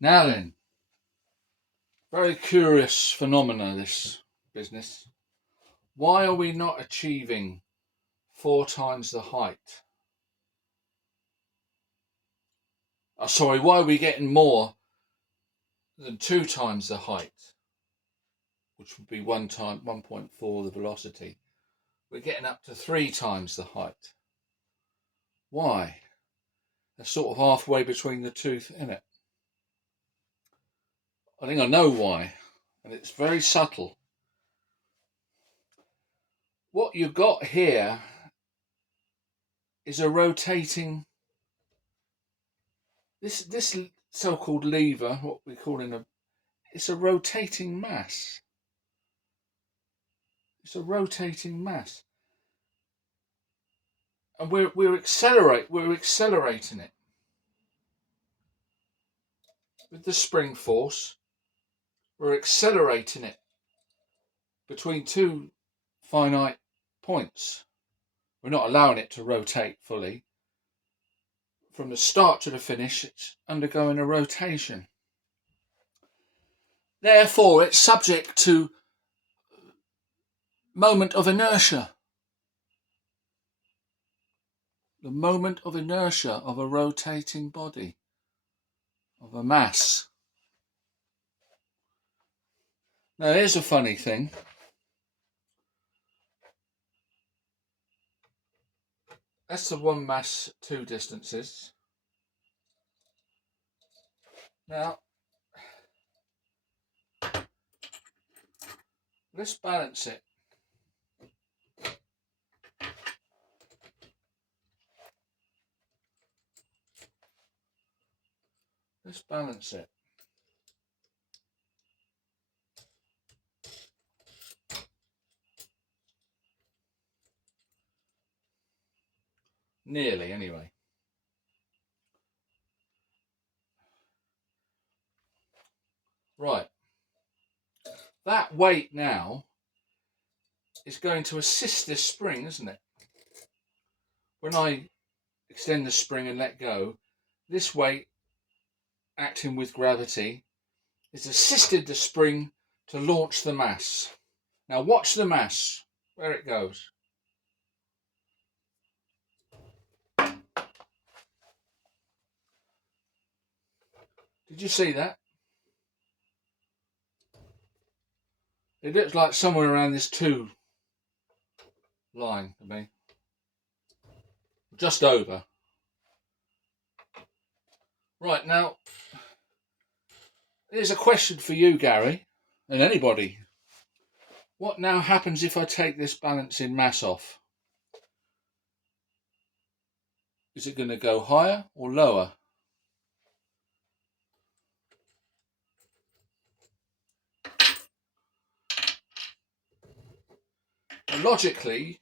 Now then, very curious phenomena, this business. Why are we not achieving 4 times the height? Sorry, why are we getting more than 2 times the height, which would be 1.4 the velocity? We're getting up to 3 times the height. Why? They're sort of halfway between the two, isn't it? I think I know why, and it's very subtle. What you've got here is a rotating, this so-called lever, what we call it's a rotating mass. It's a rotating mass, and we're accelerating it with the spring force. We're accelerating it between two finite points. We're not allowing it to rotate fully. From the start to the finish, it's undergoing a rotation. Therefore, it's subject to moment of inertia. The moment of inertia of a rotating body, of a mass. Now, here's a funny thing. That's the one mass, two distances. Now, let's balance it. Let's balance it. Nearly, anyway. Right. That weight now is going to assist this spring, isn't it? When I extend the spring and let go, this weight, acting with gravity, has assisted the spring to launch the mass. Now watch the mass, where it goes. Did you see that? It looks like somewhere around this 2 line to me. Just over. Right, now, here's a question for you, Gary, and anybody. What now happens if I take this balancing mass off? Is it going to go higher or lower? And logically,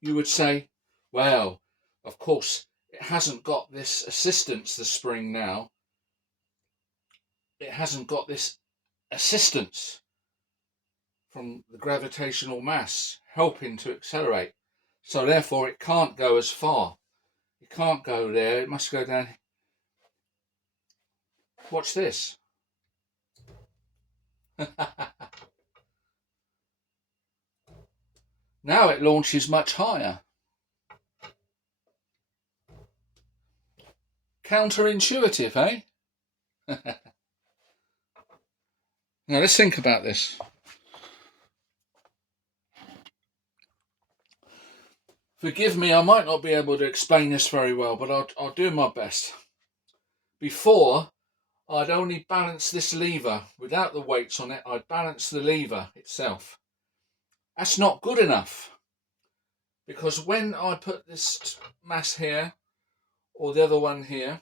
you would say, well, of course, it hasn't got this assistance, the spring now. It hasn't got this assistance from the gravitational mass helping to accelerate. So therefore, it can't go as far. It can't go there. It must go down. Watch this. Now it launches much higher. Counterintuitive, eh? Now let's think about this. Forgive me, I might not be able to explain this very well, but I'll do my best. Before, I'd only balance this lever. Without the weights on it, I'd balance the lever itself. That's not good enough. Because when I put this mass here, or the other one here,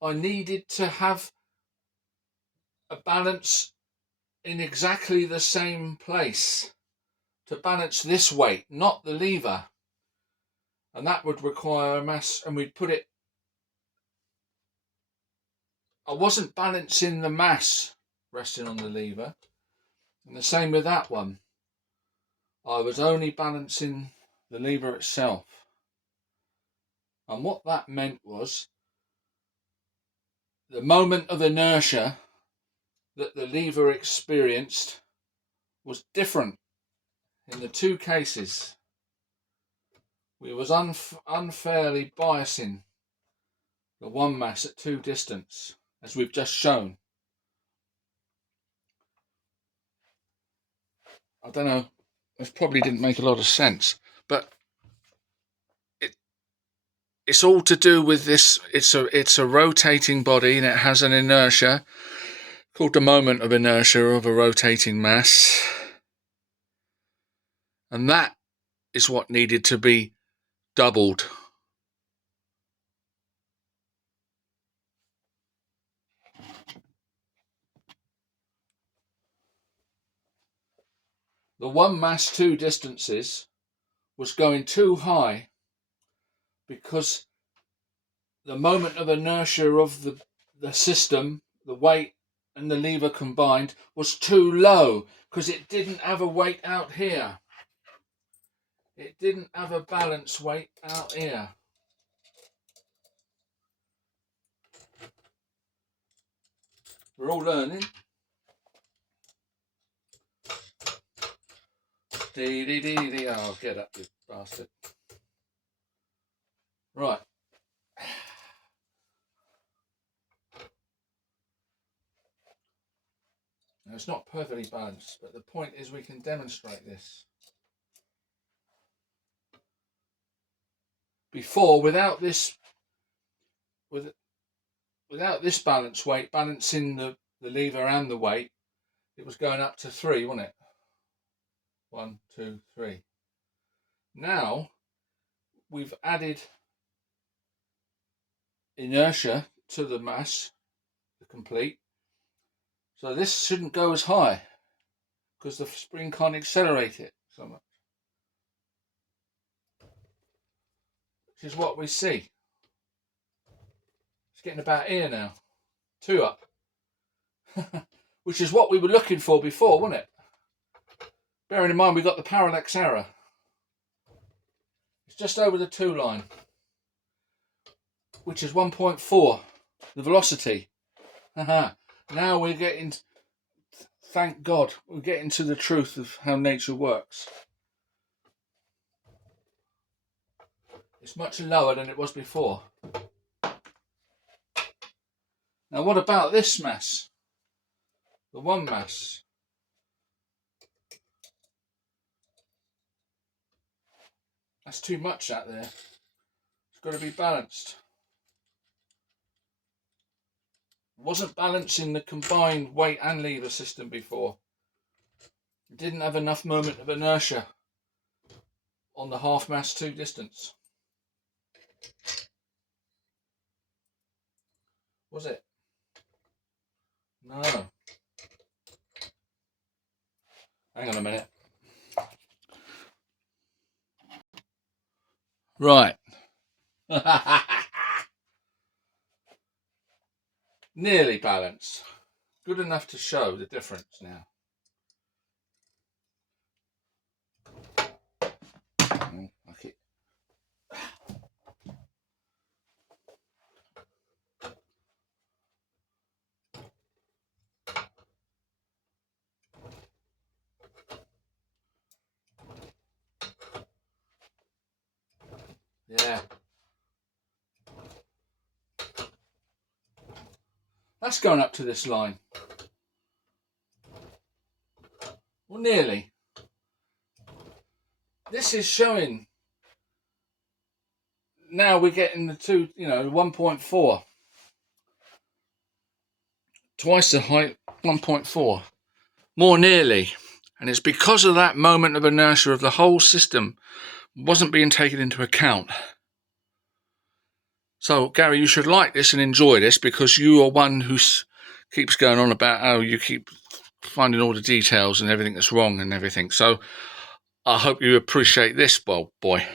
I needed to have a balance in exactly the same place to balance this weight, not the lever. And that would require a mass, and we'd put it. I wasn't balancing the mass resting on the lever, and the same with that one. I was only balancing the lever itself. And what that meant was the moment of inertia that the lever experienced was different in the two cases. We was unfairly biasing the one mass at two distance, as we've just shown. I don't know, it probably didn't make a lot of sense, but it's all to do with this. It's a rotating body, and it has an inertia called the moment of inertia of a rotating mass, and that is what needed to be doubled. The one mass two distances was going too high because the moment of inertia of the system, the weight and the lever combined, was too low because it didn't have a weight out here. It didn't have a balance weight out here. We're all learning. Dee dee dee dee. Oh, get up, you bastard. Right. Now, it's not perfectly balanced, but the point is we can demonstrate this. Before, without this balance weight, balancing the lever and the weight, it was going up to 3, wasn't it? 1, 2, 3. Now we've added inertia to the mass, the complete. So this shouldn't go as high because the spring can't accelerate it so much. Which is what we see. It's getting about here now. 2 up. Which is what we were looking for before, wasn't it? Bearing in mind we got the parallax error. It's just over the 2 line, which is 1.4, the velocity. Now we're getting, thank God, we're getting to the truth of how nature works. It's much lower than it was before. Now what about this mass? The one mass. That's too much out there. It's got to be balanced. It wasn't balancing the combined weight and lever system before. It didn't have enough moment of inertia on the half mass 2 distance. Was it? No. Hang on a minute. Right. Nearly balanced. Good enough to show the difference now. Okay. Yeah. That's going up to this line. Well, nearly. This is showing. Now we're getting the 2, 1.4. Twice the height, 1.4. More nearly. And it's because of that moment of inertia of the whole system wasn't being taken into account. So, Gary, you should like this and enjoy this because you are one who keeps going on about how you keep finding all the details and everything that's wrong and everything. So, I hope you appreciate this, boy.